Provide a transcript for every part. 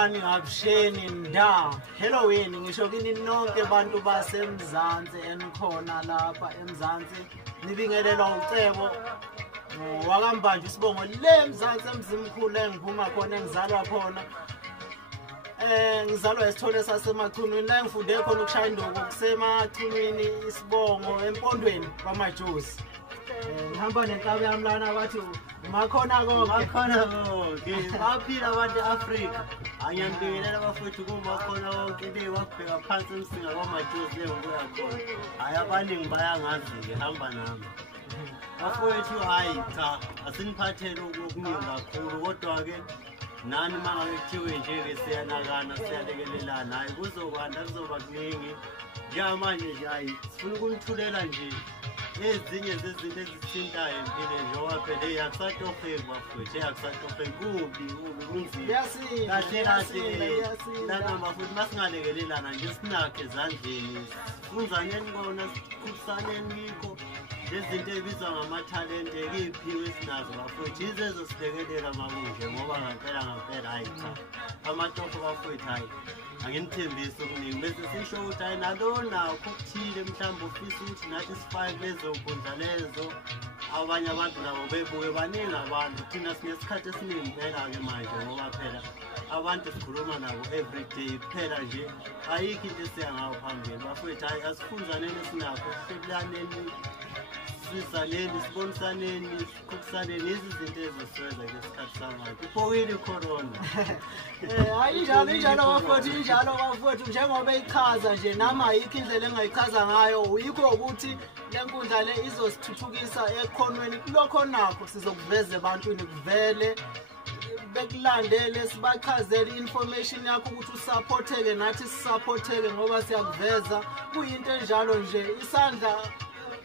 Sanibonani ngabusheni nda. Hello wini ngisho kini nonke abantu baseMzansi enikhona lapha eMzansi. Nibingelelwa ucebo wakambanje isibongo le eMzansi emzimkhulu engiphuma khona engizalwa khona. Ngizalwa esithole sasemachunwini la ngifunde khona ukushaya induku kusemachunwini isibongo empondweni kwamajosi. Ngihamba nenkabi yami lana bathi makhona konke baphila abantu Africa angiyambingelela abafowethu kuma khona konke bewabheka phansi emsinga kwamajosi leyokuya khona hayi abaningi bayangazi ke hamba nami bafowethu hayi cha asiniphathele okuningi kakhulu kodwa ke nani mangabe kuthiwe nje ke siyanakana siyalekelelana hayi kuzokwanda kuzoba kuningi njengamanje nje hayi sifuna ukunithulela nje ezinye zezinto ezithintayo empilweni njengoba phela yakusatoheki bafowethu yakusatoheki kubi kunzima kahle nanoma futhi masingalekelelana nje sinakhe ezandleni sifunzaneni kona sikhulisaneni kikho lezinto ebizwa ngamathalente kuyiphiwe esinazo bafowethu izezo silekelela makunje ngoba ngampela hayi cha amatofo bafowethu hayi anginithembisa okuningi bese sisho ukuthi hayi nalona okuthile mhlawumbe ufisa ukuthi nathi sifake lezo nkundla lezo abanye abantu nabo bebuke baningi abantu thina sinesikhathi esiningi phela-ke manje ngoba phela abantu sikhuluma nabo everyday kuphela nje ayikho into esiyangayo phambili bafowethu hayi asifunzaneni esinakho sihlebulaneni sisaleni sibonisaneni sikhulisaneni izinto ezosiwenza ngesikhathi samanje iphokile icorona hayi injalo bafowethu njengoba ichaza nje nami ayikho indlela engayichaza ngayo uyikho ukuthi le nkundla le izosithuthukisa ekhonweni kulokho nakho sizokuveza ebantwini kuvele bekulandele sibachazele information yakho ukuthi usupporteke nathi sisupporteke ngoba siyakuveza kuyinto enjalo nje isandla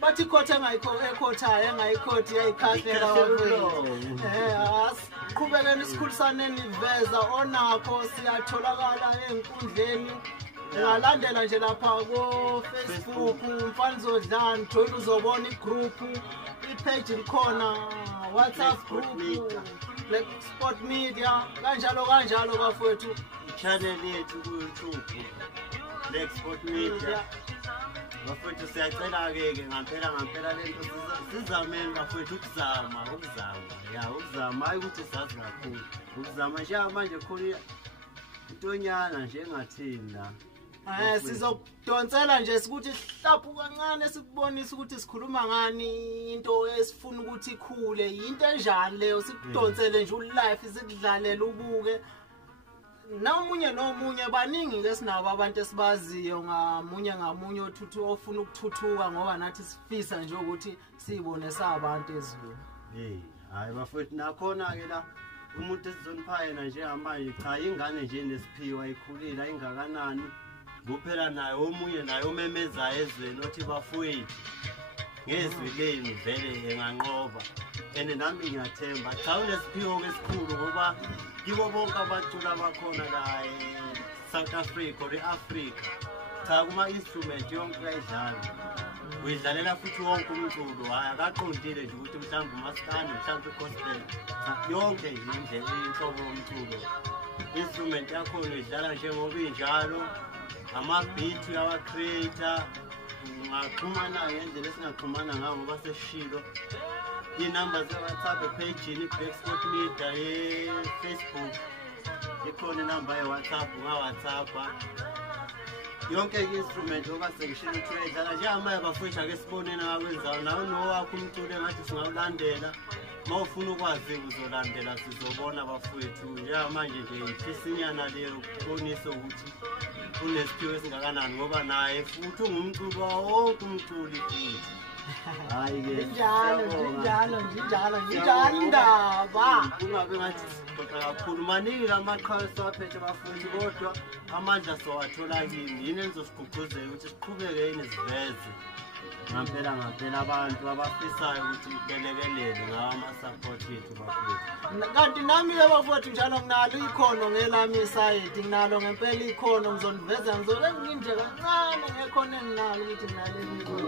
bathi ikhotha engayikhothaya engayikhothi yayikhahlela bafowethu asiqhubekeni isikhulisaneni iveza onakho siyatholakala enkundleni ungalandela nje lapha ko-Facebook Mfanizodlani join uzobona igroup ipage likhona WhatsApp group Black Sport Media kanjalo bafowethu ichannel yethu ku-YouTube Black Sport Media bafowethu siyacela-ke ngampela lento sizameni bafowethu ukuzama hayi ukuthi sazi kakhulu ukuzama njengamanje khona intonyana nje engathina sizokudonsela nje sikuthi sihlaphu kancane sikubonisa ukuthi sikhuluma ngani into esifuna ukuthi ikhule into enjani leyo sikudonsele nje ulife sikudlalele ubuke nomunye baningi ke sinabo abantu esibaziyo ngamunye othuthu ofuna ukuthuthuka ngoba nathi sifisa nje ukuthi sibone sabantu ezweni hayi bafowethu nakhona-ke la umuntu esizonipha yena njengamanje cha ingane nje nesiphiwa ikhulile ayingakanani kuphela naye omunye naye omemezayo ezweni othi bafowethu ngezwi lenu vele enganqoba and nami ngiyathemba cha unesiphiwo esikhulu ngoba kibo bonke abaculi abakhona la eSouth Africa or eAfrica cha kuma-instrument yonke uyidlalela futhi wonke umculo hayi akaqondile nje ukuthi mhlawumbe umaskandi mhlawumbe i-gospel yonke nje indlela inhlobo yomculo instrument yakhona uyidlala njengoba injalo ama-beat uyawa-creator ungaxhumana ngendlela esingaxhumana ngayo ngoba sesishilo iy'namba ze-WhatsApp epagini i-Black Sport Media ye-Facebook ikhona inamba ye-WhatsApp ungawhatsappa yonke i-instrument ngoba sengishilo ukuthi uyayidlala njengamanje bafowethu ake siboneni akakwenzayo nawe nowakho umculo engathi singawulandela uma ufuna ukwazi uzolandela sizobona bafowethu njengamanje nje ifisa inyana leyo kubonise ukuthi unesiphiwo esingakanani ngoba naye futhi ungumculi wawo wonke umculi futhi hayi-ke njalo indaba kungabe ngathi sixoxa kakhulu maningi la maqhawe esiwaphethe bafowethu kodwa amandla siwathola kini yini enizosigqugquzela ukuthi siqhubeke yini siveze ngampela abantu abafisayo ukuthi belekelele ngawo ama-support ethu bafowethu kanti nami-ke bafowethu njalo nginalo ikhono ngelami isayidi nginalo ngempela ikhono ngizoniveza ngizobe nginje kancane ngekhono enginalo ukuthi nginaleli ikhono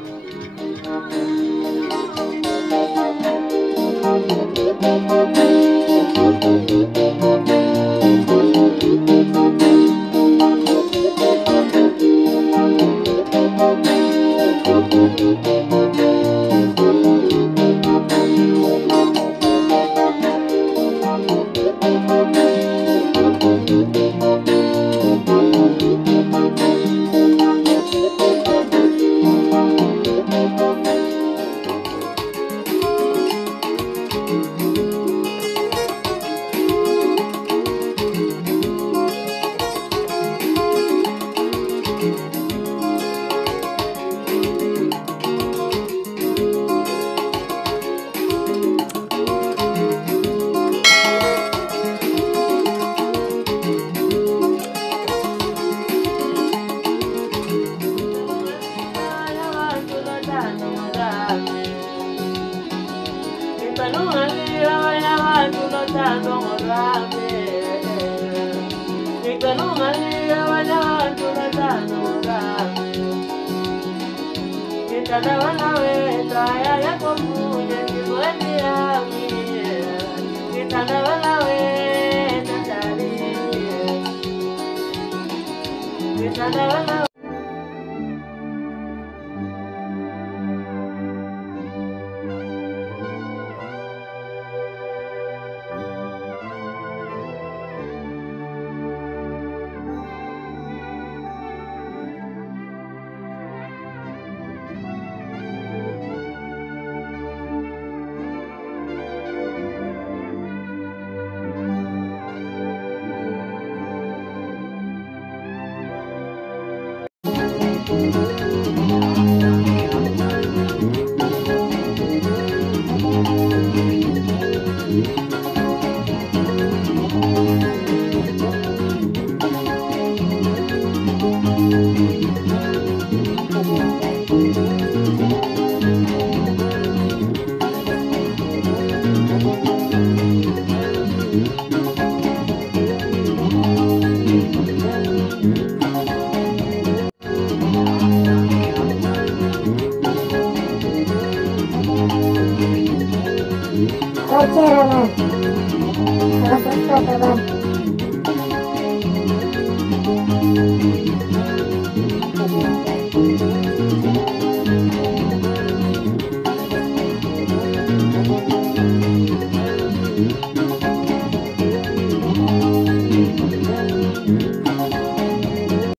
Oke, Roman. Kalau sesuatu, Bang.